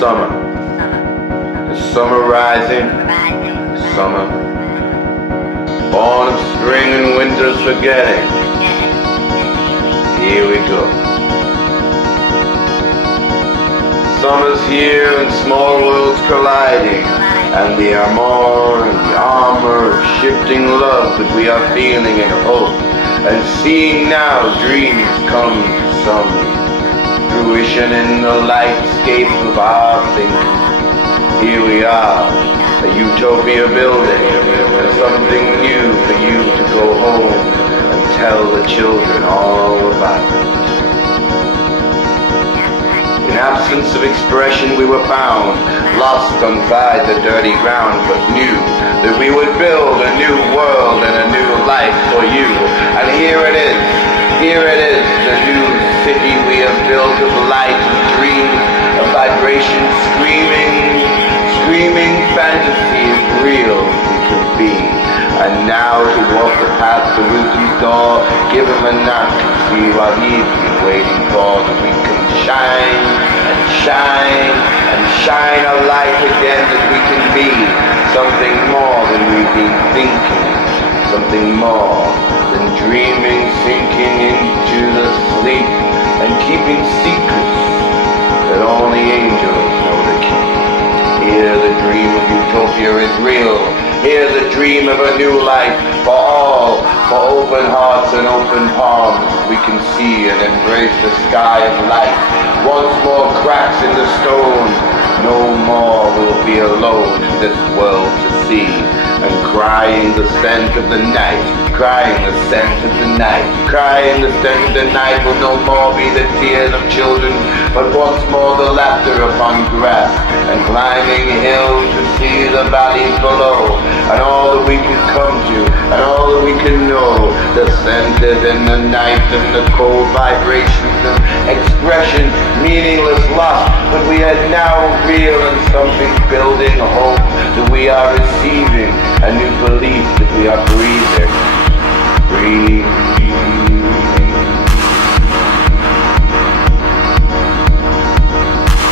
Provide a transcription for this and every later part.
summer. The summer rising, summer. Born of spring and winter's forgetting. Here we go. Summer's here and small worlds colliding, and the armor and the armor of shifting love that we are feeling and hope, and seeing now dreams come to some fruition in the lightscape of our thinking. Here we are, a utopia building, and something new for you to go home and tell the children all about it. In absence of expression we were found, lost inside the dirty ground, but knew that we would build a new world and a new life for you. And here it is, the new city we have built of light and dream, of vibration, screaming fantasy is real we could be. And now to walk the path to wisdom's door, give him a knock and see what he's been waiting for, that we can shine a light again, that we can be something more than we've been thinking, something more than dreaming, sinking into the sleep and keeping secrets that only angels know to keep. Here the dream of utopia is real. Here the dream of a new life for all, for open hearts and open palms. We can see and embrace the sky of light. Once more cracks in the stone. No more we'll be alone in this world to see. And crying the scent of the night, crying the scent of the night, crying the scent of the night will no more be the tears of children, but once more the laughter upon grass, and climbing hills to see the valleys below, and all that we can come to, and all that we can know. The scent is in the night, and the cold vibrations of expression, meaningless lost, but we are now real and something building hope that we are receiving, a new belief that we are breathing.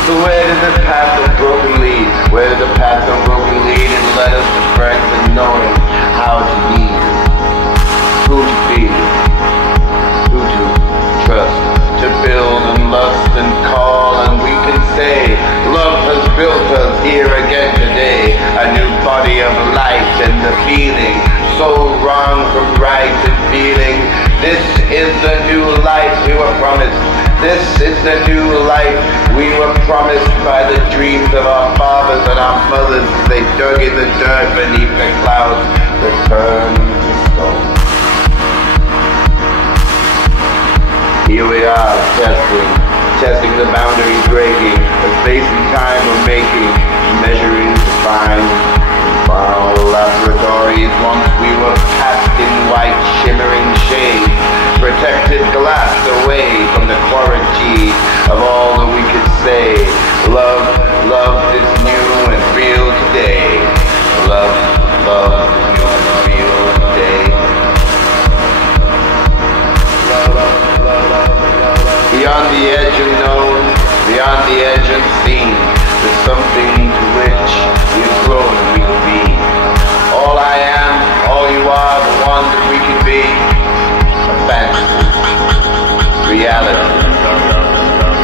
So where did the path of broken lead? Where did the path of broken lead? And led us to friends and knowing how to need, who to be, who to trust, to build and lust and call, and we can say love has built us here again today, a new body of light and the feeling, so wrong from right and feeling. This is the new life we were promised. This is the new life we were promised by the dreams of our fathers and our mothers as they dug in the dirt beneath the clouds that turned to stone. Here we are, testing the boundaries breaking, the space and time we're making, measuring to find. Foul laboratories once we were packed in white shimmering shade, protected glass away from the quarantine of all that we could say. Love is new and real today. Love is new and real today. Beyond the edge unknown, beyond the edge unseen, there's something to which we have grown and we can be. All I am, all you are, the one that we can be. A fantasy, reality,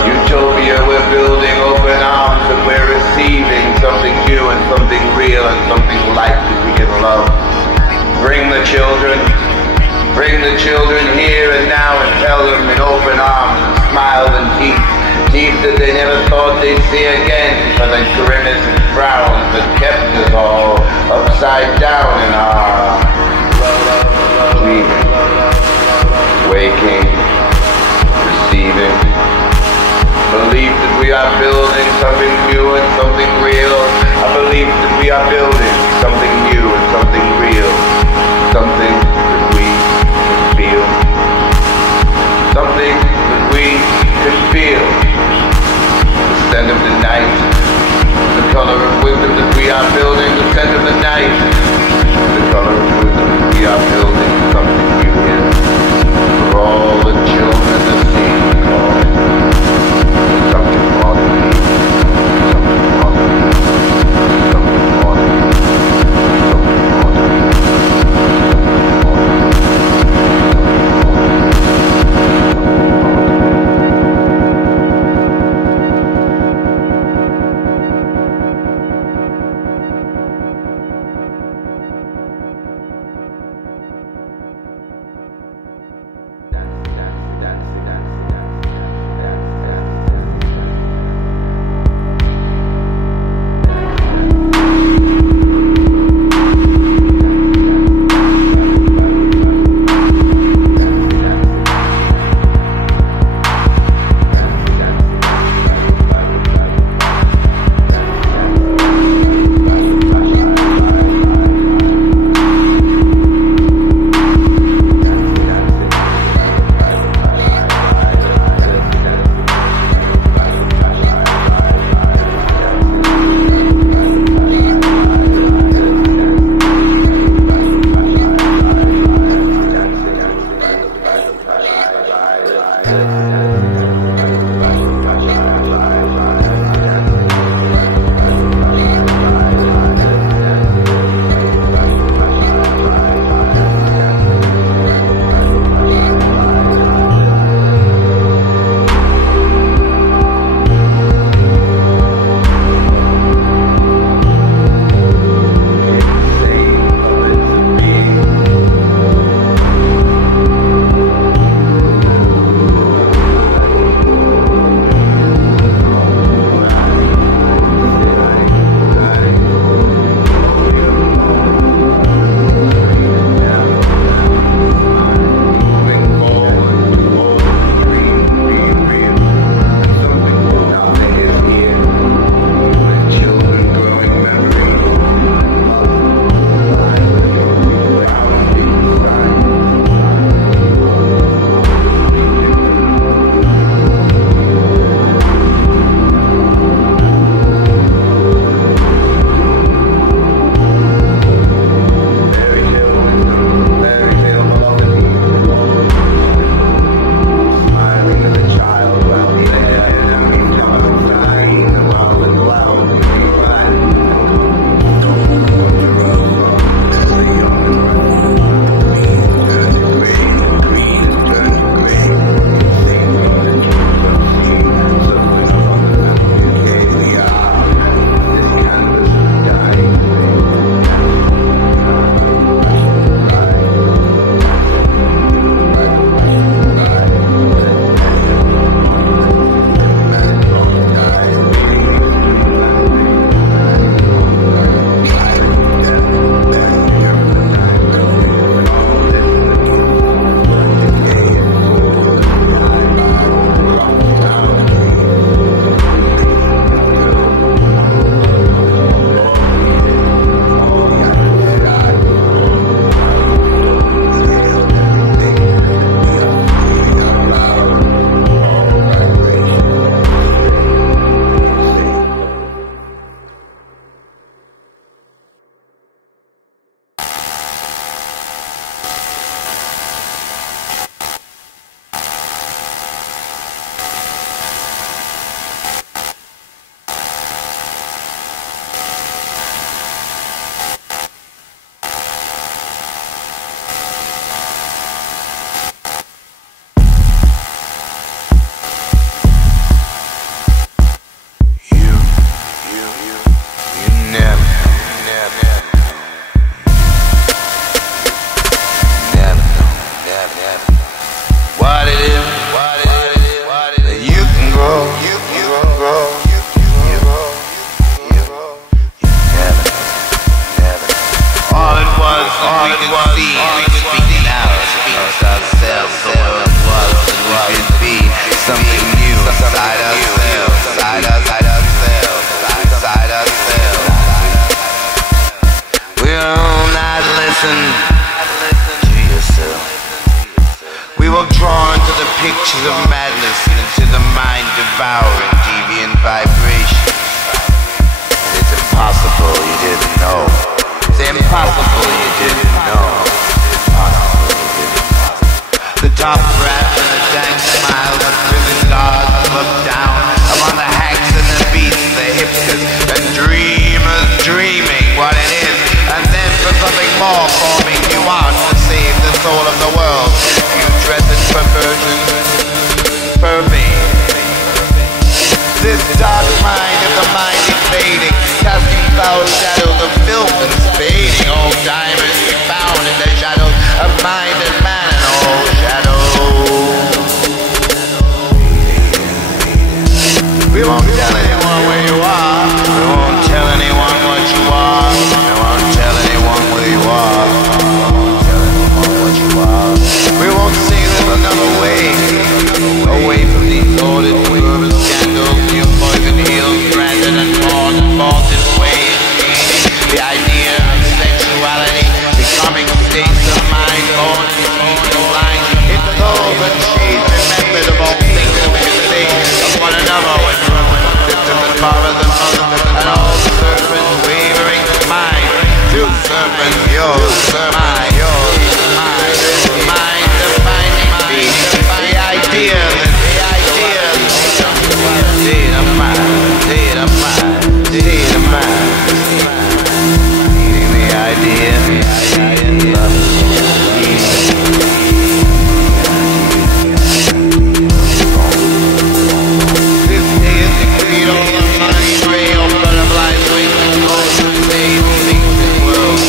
utopia. We're building open arms and we're receiving something new and something real and something light that we can love. Bring the children here and now and tell them in open arms and smiles and teeth that they never thought they'd see again, for the grimace and frowns that kept us all upside down in our dreaming, waking, receiving. Belief that we are building something new and something real. I believe that we are building something new and something real. Something that we can feel. Something that we can feel. The scent of the night. The color of wisdom that we are building. The scent of the night. The color of wisdom that we are building. Something new here. For all the children that see calling. Something more than me. Something all we could see, speaking out amongst ourselves, the world was and we could be something new inside ourselves, inside ourselves. Will not listen to yourself. We will draw into the pictures of madness, into the mind-devouring, deviant vibration. It's impossible you didn't know. It's impossible you didn't know. The top brass and the dank smiles of prison guards look down upon the hags and the beasts, the hipsters and dreamers dreaming what it is, and then for something more forming new art to save the soul of the world. You dreaded perversion, pervade this dark mind of the mind invading, casting foul shadows of filth and spading. All diamonds we found in the shadows of mind and man, and all shadows. We won't tell anyone where you are. We won't tell anyone what you are. We won't tell anyone where you are. We won't tell anyone what you are. We won't say there's another way, away from these ordered urban scandals, new poison hills, branded and vaulted ways, gaining the idea of sensuality, becoming states of mind, born to blind into those and shades remembered of all things that we can say of one another when sisters and fathers and mothers and all serpents wavering mind, two serpents, yours, mine, yours, mine, mind defining me, the idea that state of mind, state of mind, state of mind, needing the idea, love, this day is the cradle of mind, rail, butterflies, wings, and gold, save, things in the world,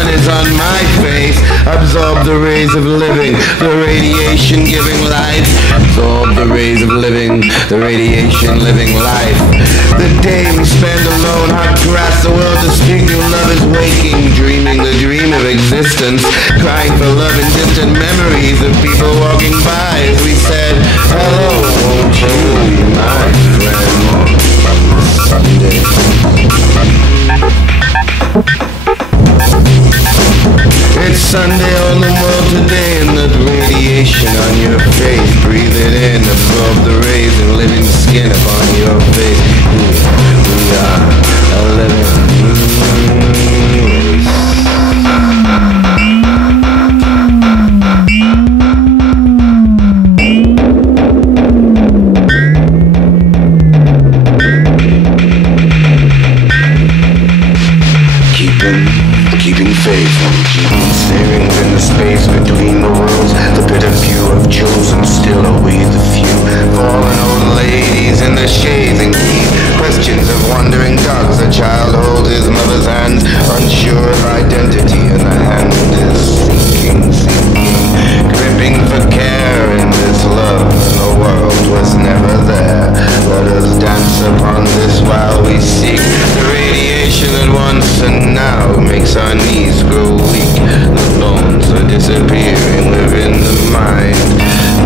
sun is on my face. Absorb the rays of living, the radiation giving life. Absorb the rays of living, the radiation living life. The day we spend alone, hot grass, the world to speak new love is waking, dreaming the dream of existence, crying for love in distant memories of people walking by as we said, hello, won't you be my friend? Sunday. It's Sunday on the world today, and the radiation on your face. Breathe it in, absorb the rays and living skin upon your face. We are a living keeping faith, keeping staring in the space between the worlds. The bitter few have chosen, still are we the few. Fallen old ladies in the shades and keep questions of wandering dogs. A child holds his mother's hand, unsure of identity, and the hand is sinking, gripping for care in this love. The world was never there. Let us dance upon this while we seek the radiation that once and now makes our knees grow weak. The bones are disappearing within the mind.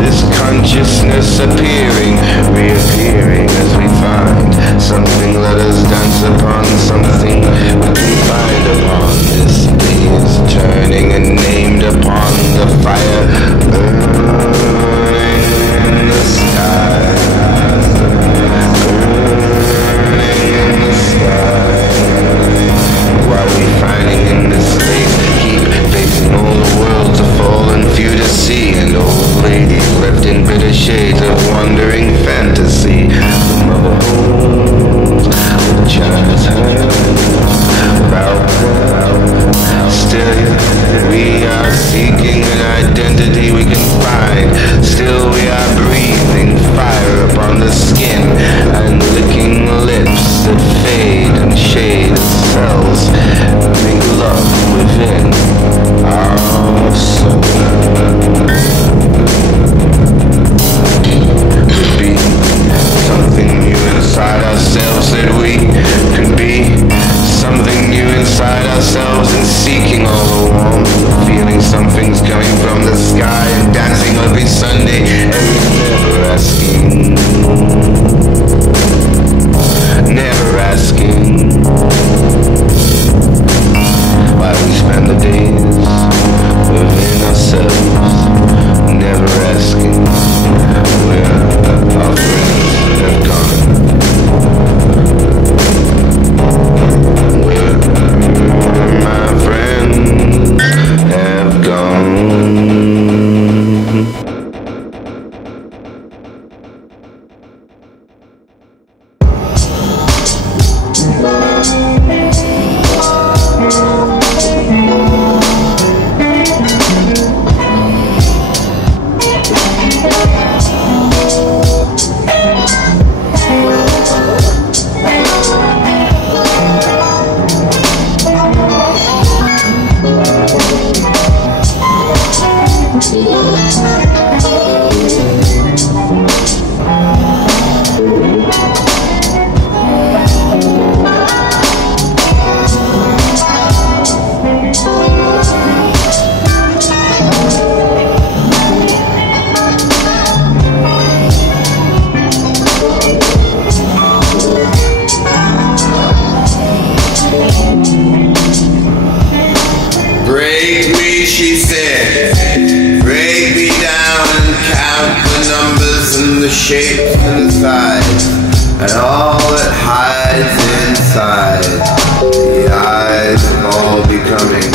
This consciousness appearing, reappearing as we find something. Let us dance upon something we can find upon. This day is turning and named upon the fire burning in the sky. Burning in the sky. While we finding in this space, keep facing all the worlds of fallen few to see, and old ladies left in bitter shades of wandering fantasy. The mother holds the child's hand, still we are seeking an identity we can find. Still we are breathing fire upon the skin and licking lips that fade and shade cells. Make love within our soul. Could be something new inside ourselves that we could be something new inside ourselves, and seeking all the warmth, feeling something's coming from the sky and dancing every Sunday and never asking, never asking why we spend the days within ourselves, never asking where our friends have gone. My friends have gone. She said, break me down and count the numbers and the shapes and the size and all that hides inside. The eyes of all becoming,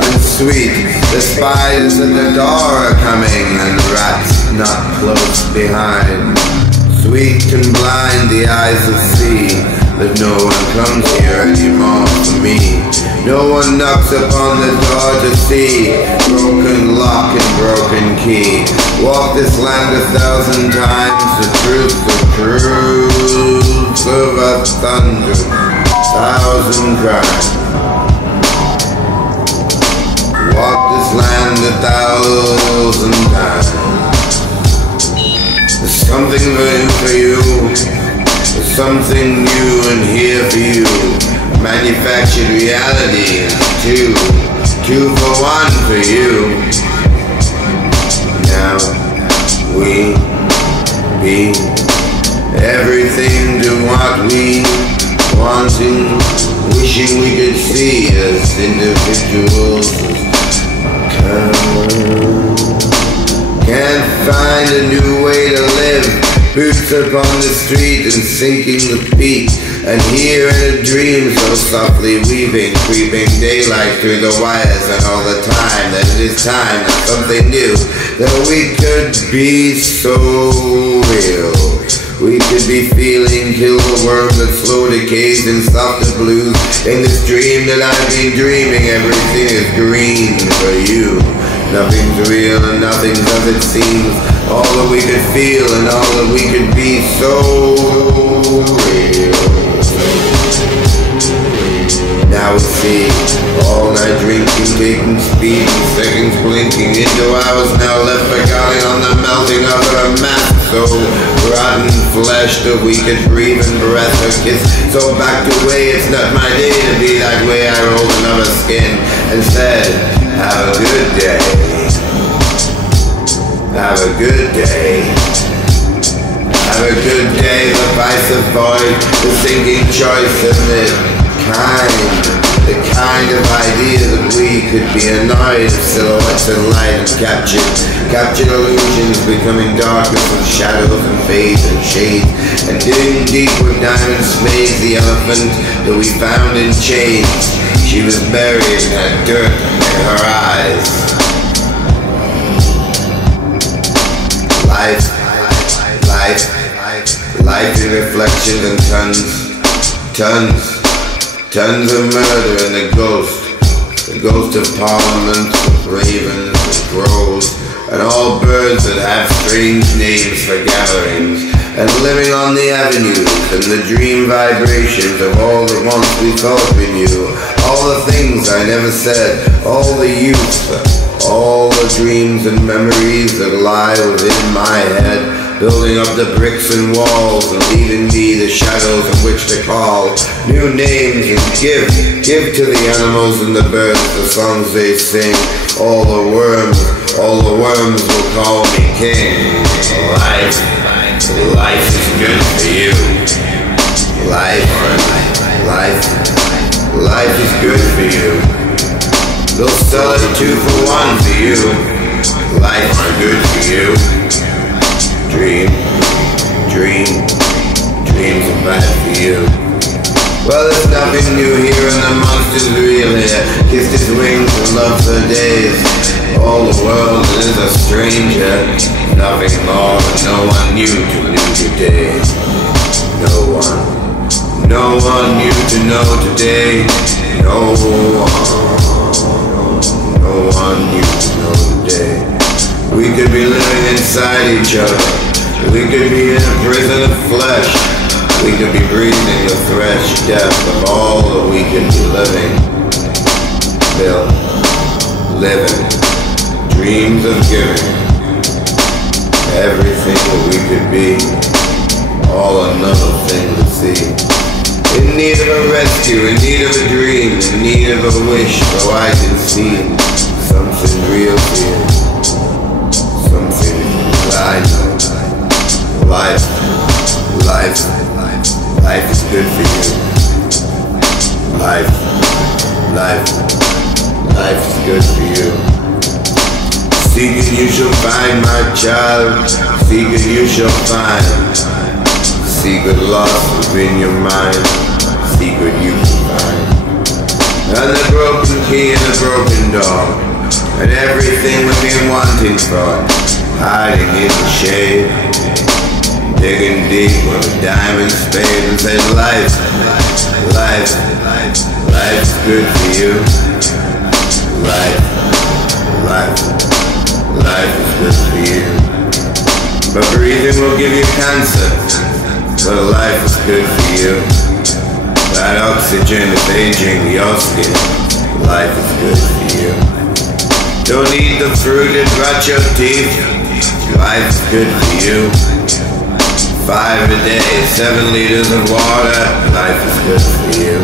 and sweet, the spiders at the door are coming, and rats not close behind. Sweet and blind the eyes that see that no one comes here anymore for me. No one knocks upon the door to see broken lock and broken key. Walk this land 1,000 times, the truth of 1,000 crimes. something for you, something new and here for you. Manufactured reality is two for one for you. Now we be everything to what we wanting, wishing we could see as individuals. Can't find a new way to live. Boots upon the street and sinking the peak. And here in a dream so softly weaving, creeping daylight through the wires, and all the time that it is time that something new, that we could be so real. We could be feeling kill the worms that slow decays and stop the blues. In this dream that I've been dreaming, everything is green for you. Nothing's real and nothing's as it seems. All that we could feel and all that we could be so real. Now we see all night drinking, taking speed, and seconds blinking into hours now left forgotten on the melting of her mask. So rotten flesh that we could breathe and breath her kiss. So backed away, it's not my day to be that way. I rolled another skin and said, have a good day. Have a good day. Have a good day. The vice avoid the sinking choice of the kind of idea that we could be annoyed of silhouettes and light and captured illusions becoming darkness and shadows and fades and shades, and digging deep with diamond spades the elephant that we found in chains. She was buried in that dirt in her eyes. Life in reflections and tons of murder and the ghost of parliaments, of ravens, of groves, and all birds that have strange names for gatherings, and living on the avenues, and the dream vibrations of all that once we thought we knew, all the things I never said, all the youth, all the dreams and memories that lie within my head, building up the bricks and walls and leaving me the shadows in which to call new names and give to the animals and the birds the songs they sing. All the worms will call me king. Life is good for you. Life is good for you. They'll sell it 2 for 1 for you. Life is good for you. Dreams are bad for you. Well, there's nothing new here and the monster's real here. Kissed his wings and loves her days. All the world is a stranger. Nothing more and no one new to know today. No one new to know today. No one new to know today. We could be living inside each other. We could be in a prison of flesh. We could be breathing the fresh depth of all that we could be living. Living. Dreams of giving. Everything that we could be. All another thing to see. In need of a rescue, in need of a dream, in need of a wish, so I can see something real here. Something that I know. Life is good for you. Life is good for you. Seek and you shall find, my child. Seek and you shall find. Secret lost within your mind. Secret you can find. And the broken key and the broken door, and everything we've been wanting for, hiding in the shade. Digging deep with a diamond spade and say life is good for you. Life is good for you. But breathing will give you cancer, but life is good for you. That oxygen is aging your skin. Life is good for you. Don't eat the fruit and rot your teeth. Life is good for you. 5 a day, 7 liters of water. Life is good for you.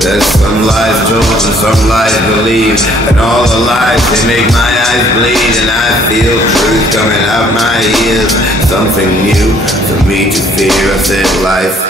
There's some lies told and some lies believed, and all the lies, they make my eyes bleed, and I feel truth coming out my ears. Something new for me to fear. I said life.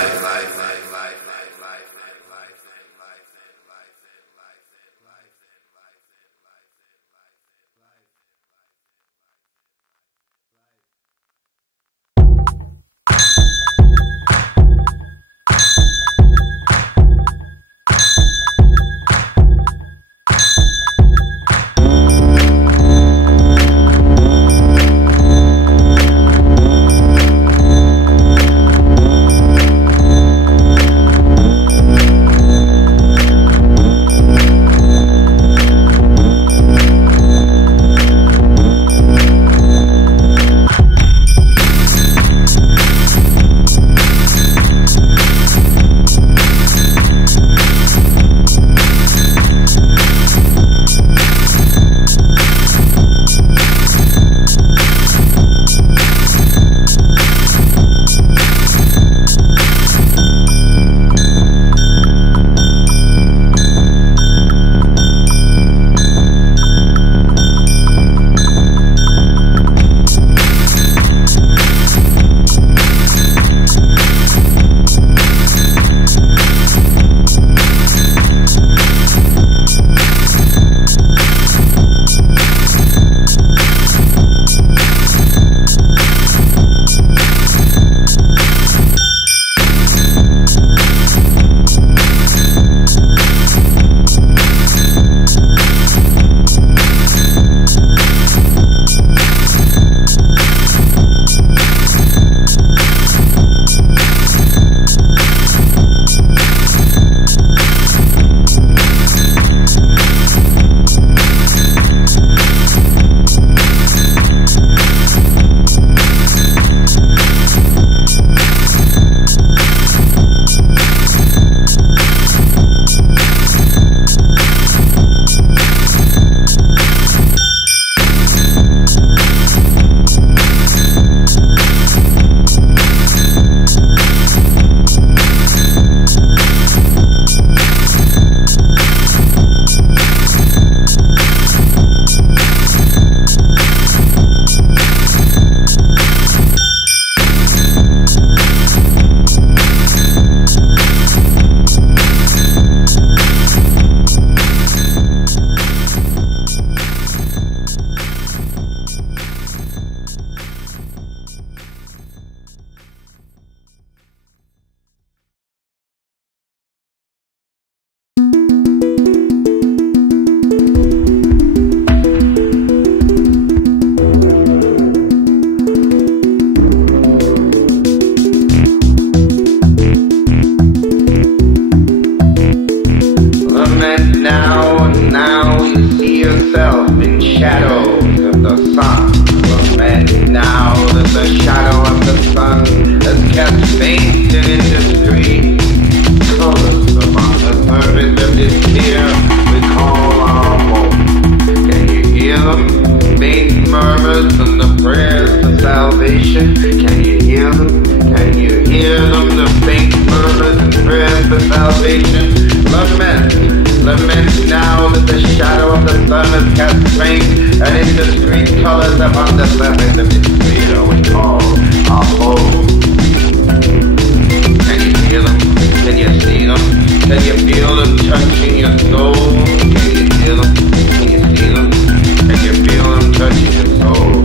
Lament now that the shadow of the sun has cast faint and indiscreet colors upon the surface of this crater we call our home. Can you hear them? Can you see them? Can you feel them touching your soul? Can you hear them? Can you see them? Can you feel them touching your soul?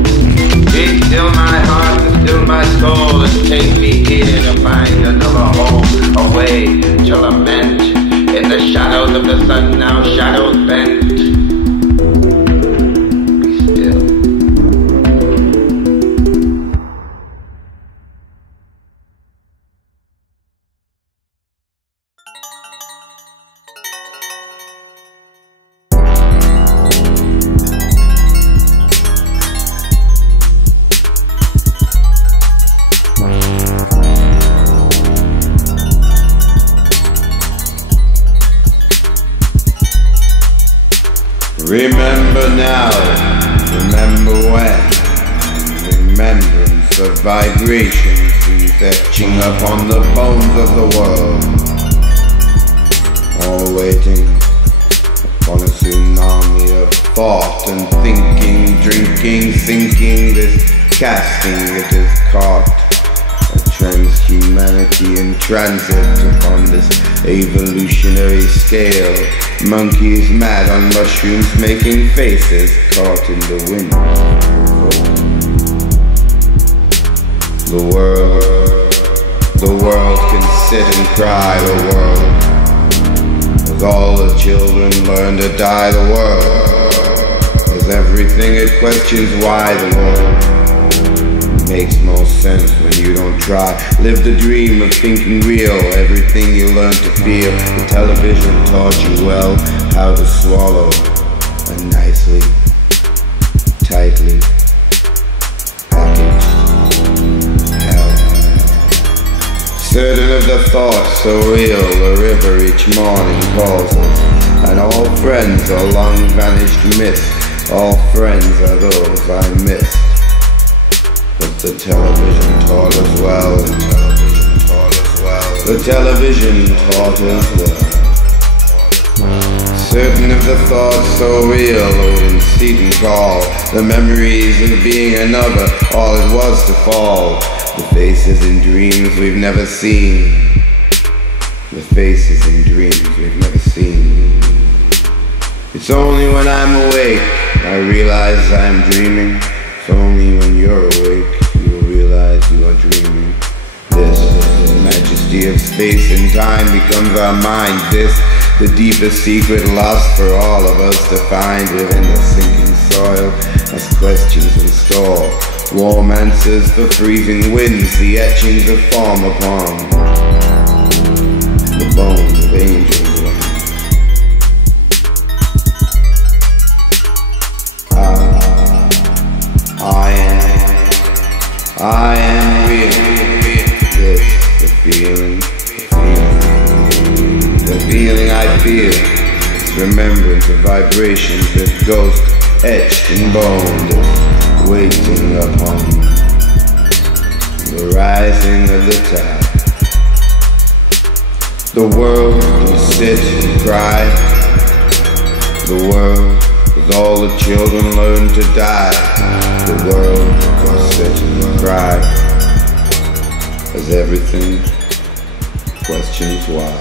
Be still my heart and still my soul, and take me here to find another home, a way to lament in the shadows of the sun, now shadows bent. Be still. Remember now, remember when, remembrance of vibrations breeze etching upon the bones of the world, all waiting upon a tsunami of thought and thinking, drinking, sinking, this casting it is caught, a transhumanity in transit upon this evolutionary scale. Monkeys mad on mushrooms making faces caught in the wind. The world can sit and cry, the world, as all the children learn to die, the world, as everything it questions why, the world makes no sense when you don't try. Live the dream of thinking real, everything you learn to feel. The television taught you well how to swallow, and nicely, tightly packaged hell. Certain of the thoughts so real, the river each morning calls us, and all friends are long vanished mist. All friends are those I missed. But the television taught us well, the television taught us well. Certain of the thoughts so real, Odin Seaton call, the memories of being another, all it was to fall. The faces in dreams we've never seen, the faces in dreams we've never seen. It's only when I'm awake I realize I'm dreaming. It's only when you're awake you realize you are dreaming. This, the majesty of space and time becomes our mind. This, the deepest secret lost for all of us to find within the sinking soil, as questions in store. Warm answers for freezing winds, the etchings of form upon the bones of angels. I am real. This, the feeling I feel. It's remembrance of vibrations with ghost etched in bone, waiting upon the rising of the tide. The world can sit and cry. The world, as all the children learn to die. The world can sit and cry, as everything questions why.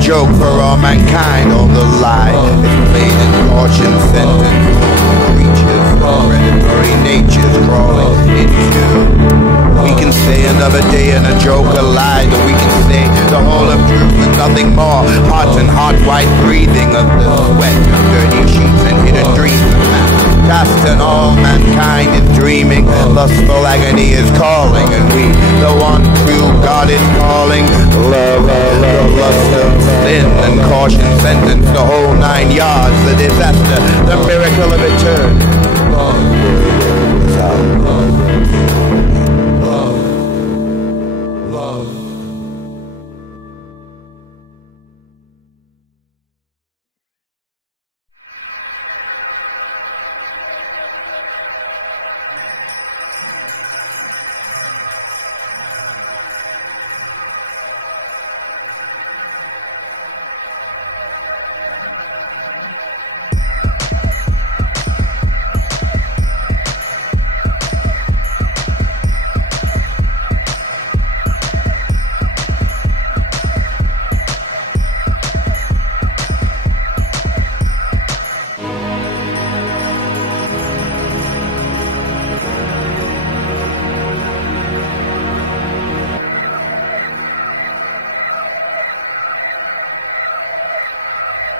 Joke for all mankind, all the lie is played in caution sentence. predatory nature's crawling into. We can say another day and a joke a lie, or we can say the whole of truth is nothing more. Hot and hot white breathing of the sweat of dirty sheets and hidden dreams of man. Cast and all mankind is dreaming, lustful agony is calling, and we, the one true God is calling. Love, the lust of sin and caution sentence, the whole 9 yards, the disaster, the miracle of eternity.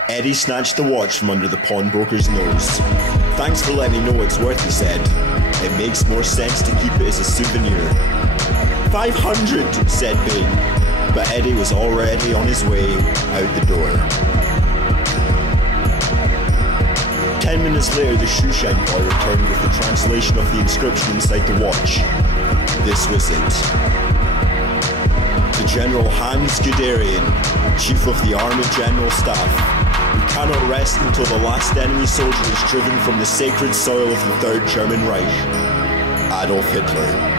Eddie snatched the watch from under the pawnbroker's nose. "Thanks for letting me know it's worth," he said. "It makes more sense to keep it as a souvenir." "500, said Bing, but Eddie was already on his way out the door. 10 minutes later, the shoeshine boy returned with the translation of the inscription inside the watch. This was it. To General Hans Guderian, Chief of the Army General Staff, we cannot rest until the last enemy soldier is driven from the sacred soil of the Third German Reich. Adolf Hitler.